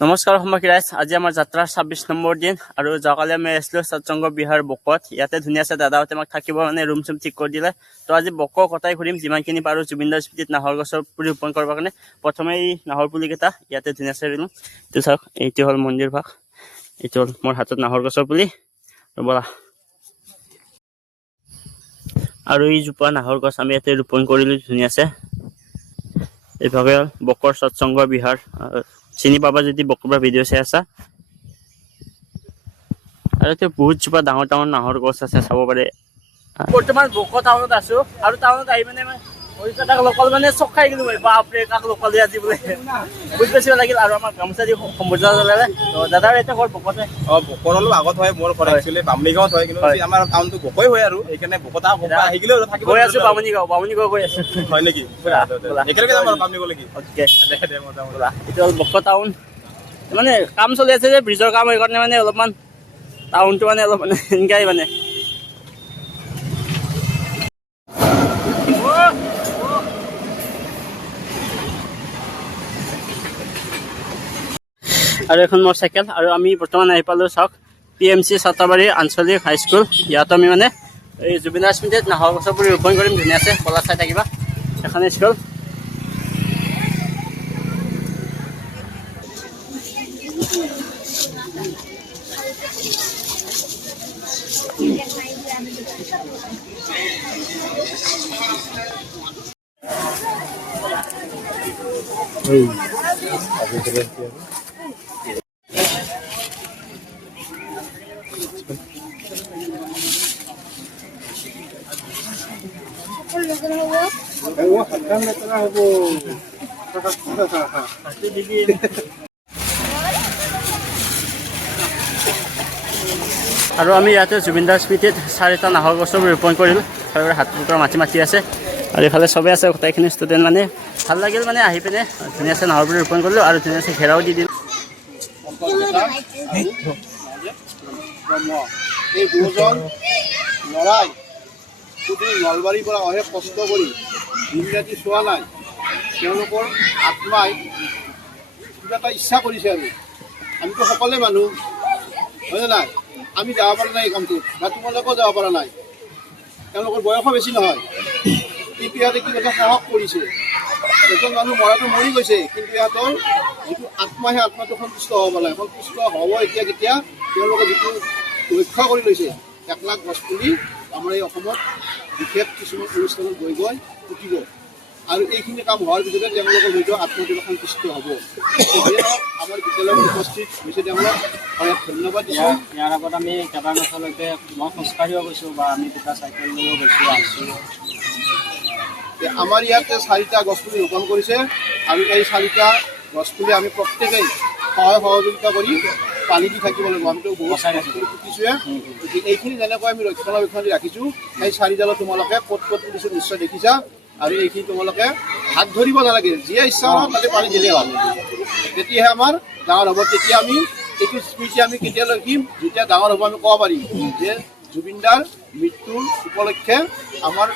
নমস্কাৰ সম্মাকি ৰাইজ, আজি আমাৰ যাত্ৰাৰ 26 নম্বৰ দিন আৰু যোৱাকালি আমি আহিছিলোঁ সৎসংগ বিহাৰ বকত। ইয়াতে ধুনীয়া আছে, দাদাহঁতে আমাক থাকিব মানে ৰুম চুম ঠিক কৰি দিলে। তো আজি বক কটাই ঘূৰিম যিমানখিনি পাৰোঁ জুবিনদাৰ স্মৃতিত নাহৰ গছৰ পুলি ৰোপণ কৰিবৰ কাৰণে। প্ৰথমে এই নাহৰ পুলিকেইটা ইয়াতে ধুনীয়া আছে ৰুম। এইটো চাওক, এইটো হ'ল মন্দিৰ ভাগ, এইটো হ'ল মোৰ হাতত নাহৰ গছৰ পুলি। ব'লা, আৰু এই জোপা নাহৰ গছ আমি ইয়াতে ৰোপণ কৰিলোঁ ধুনীয়া আছে। এইভাগে হ'ল বকৰ সৎসংগ বিহাৰ। চিনি পাবা যদি বকৰ পৰা ভিডিঅ' চাই আছা। আৰু এতিয়া বহুত জোপা ডাঙৰ ডাঙৰ নাহৰ গছ আছে, চাব পাৰে। বৰ্তমান বক টাউনত আছো আৰু টাউনত আহি মানে লোকেল মানে চক খাই গলো। বাপৰে, কাক লোকেল আজি বোলে বহুত বেছি লাগিল। আৰু আমাৰ গামোচা দি সম্বৰ্ধনা জনালে। দাদাৰ এতিয়া ঘৰ বকতে। বকৰ অলপ আগত হয়, মোৰ ঘৰ একচুৱেলি বামুণীগাঁৱত হয়, কিন্তু আমাৰ টাউনটো বকই হয় আৰু সেইকাৰণে বকতা আহি গ'লেও থাকিব। গৈ আছো বামুণীগাঁও গৈ আছো। হয় নেকি? একেলগে যাম আৰু বামুণীগাঁও নেকি? এইটো হ'ল বক টাউন। মানে কাম চলি আছে যে ব্ৰিজৰ কাম, সেইকাৰণে মানে অলপমান টাউনটো মানে অলপ মানে এনেকাই মানে। আৰু এখন মোৰ চাইকেল। আৰু আমি বৰ্তমান আহি পালোঁ, চাওক, PMC ছাত্ৰাবাৰী আঞ্চলিক হাইস্কুল। ইয়াত আমি মানে এই জুবিনাৰ স্মৃতিত নাহৰ গছৰ পুলি ৰোপণ কৰিম। ধুনীয়া আছে, কলা চাই থাকিবা। এখন স্কুল। আৰু আমি ইয়াতে জুবিনদাৰ স্মৃতিত 4টা নাহৰ গছৰ ৰোপণ কৰিলোঁ। চবৰে হাত পৰা মাটি আছে। আৰু এইফালে চবেই আছে, গোটেইখিনি ষ্টুডেণ্ট। মানে ভাল লাগিল মানে আহি পিনে। ধুনীয়াছে নাহৰ পুলি ৰোপণ কৰিলোঁ আৰু ধুনীয়াছে ঘেৰাও দি দিলোঁ। এই দুজন ল'ৰাই শুধু নলবাৰীৰ পৰা অহে কষ্ট কৰি দিন ৰাতি চোৱা নাই, তেওঁলোকৰ আত্মাই কিবা এটা ইচ্ছা কৰিছে। আৰু আমিতো সকলোৱে মানুহ, হয়নে নাই? আমি যাব পৰা নাই এই কামটোত, বা তোমালোকেও যাব পৰা নাই। তেওঁলোকৰ বয়সো বেছি নহয়, কিন্তু ইহঁতে কিবা এটা সাহস কৰিছে। এজন মানুহ মৰাটো মৰি গৈছে, কিন্তু ইহঁতৰ যিটো আত্মা, সেই আত্মাটো সন্তুষ্ট হ'ব লাগে। সন্তুষ্ট হ'ব এতিয়া কেতিয়া তেওঁলোকে যিটো লক্ষ্য কৰি লৈছে, 1 লাখ গছ পুলি আমাৰ এই অসমত বিশেষ কিছুমান অনুষ্ঠানত গৈ উঠিব। আৰু এইখিনি কাম হোৱাৰ পিছতে তেওঁলোকৰ হয়তো আত্মটো সন্তুষ্ট হ'ব। আমাৰ বিদ্যালয়ত উপস্থিত হৈছে তেওঁলোক, ধন্যবাদ দিছোঁ। ইয়াৰ আগত আমি কেদাৰনাথলৈকে মই খোজকাঢ়িও গৈছোঁ, বা আমি দুটা চাইকেল লৈও গৈছোঁ, আহিছোঁ। আমাৰ ইয়াতে 4টা গছপুলি ৰোপণ কৰিছে, আৰু এই 4টা গছপুলি আমি প্ৰত্যেকেই সহায় সহযোগিতা কৰি পানী দি থাকিব লাগিব। আমিতো বহুত গছপুলি পুতিছোঁহে, এইখিনি যেনেকৈ আমি ৰক্ষণাবেক্ষণ দি ৰাখিছোঁ, সেই 4ডালো তোমালোকে ক'ত পুতিছোঁ নিশ্চয় দেখিছা। আৰু এইখিনি তোমালোকে হাত ধৰিব নালাগে, যিয়ে ইচ্ছা হয় তাতে পানী দিলেই হ'ল। তেতিয়াহে আমাৰ ডাঙৰ হ'ব। তেতিয়া আমি এইটো স্মৃতি আমি কেতিয়া ৰাখিম, যেতিয়া ডাঙৰ হ'ব আমি ক'ব পাৰিম যে জুবিনদাৰ মৃত্যুৰ উপলক্ষে আমাৰ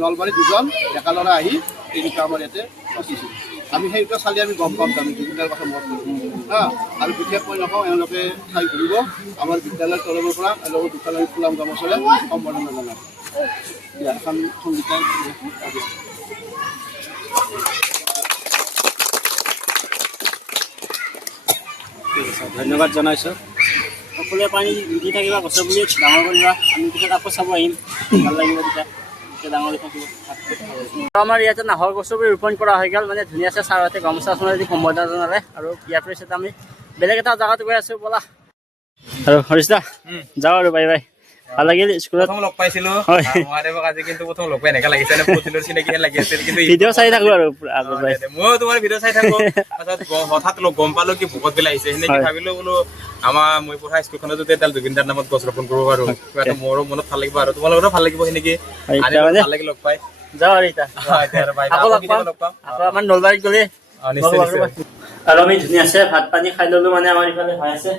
নলবাৰীৰ 2জন ডেকা ল'ৰা আহি এইটো আমাৰ ইয়াতে পাতিছিল। আমি সেইটো চালি আমি গম পাম, আমি জুবিনদাৰ কথা মনত কৰিম হা। আৰু বিশেষ মই নকওঁ, এওঁলোকে ঠাই ঘূৰিব আমাৰ বিদ্যালয়ৰ তৰফৰ পৰা। এওঁলোকৰ দুফালে আমি ফুলাম গামোচাৰে সম্বৰ্ধনা জনাম। এখন সংগীত ধন্যবাদ জনাইছোঁ। সকলোৱে পানী দি থাকিবা, গছৰ পুলি ডাঙৰ কৰিবা। আমি পিছত আকৌ চাব আহিম, ভাল লাগিব তেতিয়া ডাঙৰ থাকিব। আমাৰ ইয়াতে নাহৰ গছৰ পুলি ৰোপণ কৰা হৈ গ'ল। মানে ধুনীয়াছে ছাৰহঁতে গামোচা দি সম্বৰ্ধনা জনালে। আৰু ইয়াৰ পিছত আমি বেলেগ এটা জেগাত গৈ আছোঁ, ব'লা। আৰু হৰিশ দা, যাওঁ আৰু বাই বাই। ভাল লাগিল স্কুলত লগ পাইছিলোঁ। আজি কিন্তু প্ৰথম লগ পাই এনেকা লাগিছে, চিনাকি লাগি আছিল। কিন্তু ভিডিঅ' চাই থাকোঁ আৰু ময়ো তোমাৰ ভিডিঅ' চাই থাকোঁ। হঠাৎ গম পালোঁ কি ভকত বিলা আহিছে, সেনেকে ভাবিলোঁ বোলো মই পঢ়া স্কুলখনত যদি এডাল জুবিনদাৰ নামত গছ ৰোপণ কৰিব পাৰোঁ, কিবা মোৰো মনত ভাল লাগিব আৰু তোমালোকৰো ভাল লাগিব। সেনেকে ভাল লাগি লগ পাই যাওঁ আৰু এতিয়া লগ পাম আকৌ আমাৰ নলবাৰীত গ'লে। আৰু আমি ধুনীয়াছে ভাত পানী খাই ল'লোঁ। মানে আমাৰ ইফালে হৈ আছে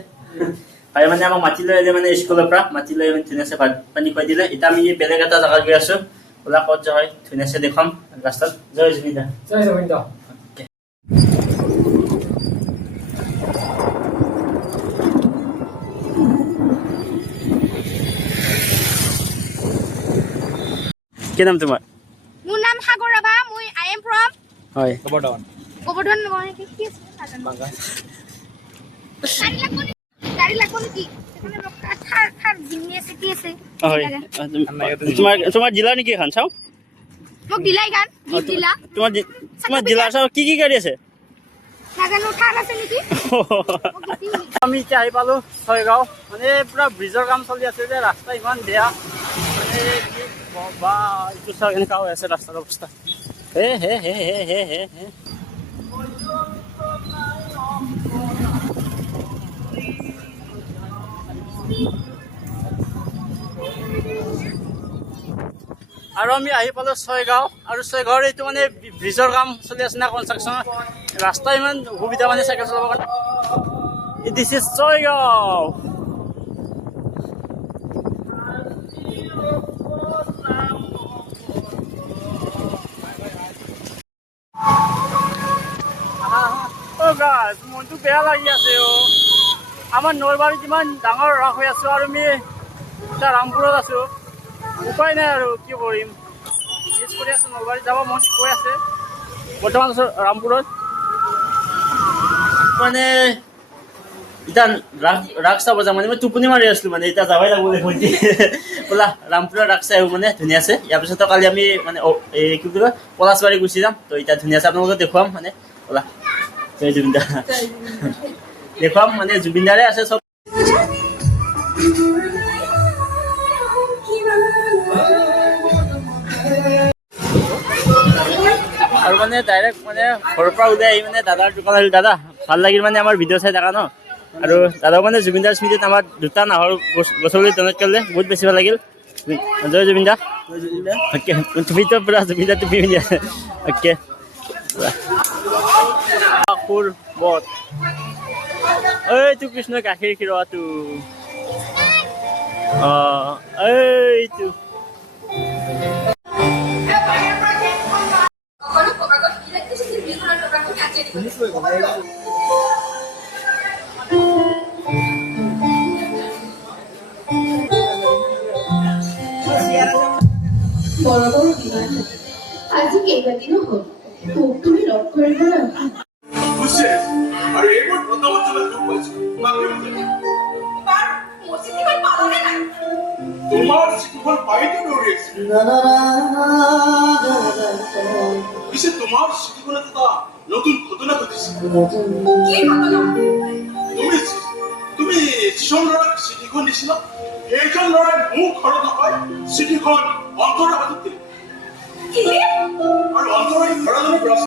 ভাই, মানে আমাক মাতি লৈ আহিলে, মানে স্কুলৰ পৰা মাতি লৈ ধুনীয়াছে ভাত পানী খুৱাই দিলে। এতিয়া আমি বেলেগ এটা জেগাত গৈ আছোঁ, ওলা ক'ত যোৱা হয় ধুনীয়াছে দেখুৱাম ৰাস্তাত। জয় জুবিন দা। জয় জুবিন দা। কি নাম তোমাৰ? মোৰ নাম সাগৰ ৰাভা। মই আই এম ফ্ৰম হয় গোবৰ্ধন নগৰ। কি আছে গাড়ী লাগব নেকি? সেখানে খাৰ জিনি আছে কি আছে? হয় তোমাৰ জিলা নেকি এখন চাওঁ? মোক দিলাই গান দিলা। তোমাৰ জিলাৰ চাওঁ কি কি গাড়ী আছে? নাজানো খাৰ আছে নেকি? আমি এতিয়া আহি পালোঁ ছয়গাঁও। মানে পুৰা ব্ৰিজৰ কাম চলি আছে যে, ৰাস্তা ইমান বেয়া মানে বা এইটো চাওঁ কেনেকুৱা হৈ আছে ৰাস্তাৰ অৱস্থা। হে হে হে হে হে হে হে আৰু আমি আহি পালোঁ ছয়গাঁও। আৰু ছয়গাঁৱৰ এইটো মানে ব্ৰিজৰ কাম চলি আছে না, কনষ্ট্ৰাকশ্যনৰ। ৰাস্তা ইমান সুবিধা মানে চাইকেল চলাবৰ কাৰণে। This is Chaygaon. মনটো বেয়া লাগি আছে অ'। আমাৰ নলবাৰীত ইমান ডাঙৰ ৰাস হৈ আছোঁ আৰু আমি এতিয়া ৰামপুৰত আছোঁ। উপায় নাই আৰু কি কৰিম, মিছ কৰি আছোঁ। নলবাৰীত যাব মন গৈ আছে। বৰ্তমান আছোঁ ৰামপুৰত। মানে এতিয়া ৰাস চাব যাম মানে মই টোপনি মাৰি আছিলোঁ মানে, এতিয়া যাবই লাগিব দেখোন। ব'লা ৰামপুৰৰ ৰাস চাই আহিব মানে ধুনীয়া আছে। ইয়াৰ পিছতো কালি আমি মানে এই কি বুলি কয় পলাশবাৰী গুচি যাম। তো এতিয়া ধুনীয়া আছে, আপোনালোকক দেখুৱাম মানে। ব'লা জয় জুবিন দা দেখুৱাম মানে, জুবিন দাৰে আছে চব। আৰু মানে ডাইৰেক্ট মানে ঘৰৰ পৰা ওলাই আহি মানে দাদাৰ দোকান আহিল। দাদা ভাল লাগিল মানে আমাৰ ভিডিঅ' চাই থাকা ন। আৰু দাদাও মানে জুবিন দাৰ স্মৃতিত আমাৰ দুটা নাহৰ গছলৈ টনত কৰিলে বহুত বেছি ভাল লাগিল। জয় জুবিন দা। অ'কে, তুমিতো পুৰা জুবিন দা টুপি পিন্ধি আছে। অ'কে বট এইটো কৃষ্ণ গাখীৰ খিৰোৱাটো। এইটো আজি কেইবাদিনো হ'ল মোক তুমি লগ কৰিবলৈ তোমাৰ শিশুখন পাইতে দৌৰি আছে। পিছে তোমাৰ শিশুখনে এটা নতুন ঘটনা ঘটিছে। তুমি যিজন ল'ৰাক চিঠিখন দিছিলা, সেইজন ল'ৰাই মোৰ ঘৰত নহয় চিঠিখন অন্তৰৰ হাতত দিলে। আৰু অন্তৰৰ ঘৰলৈ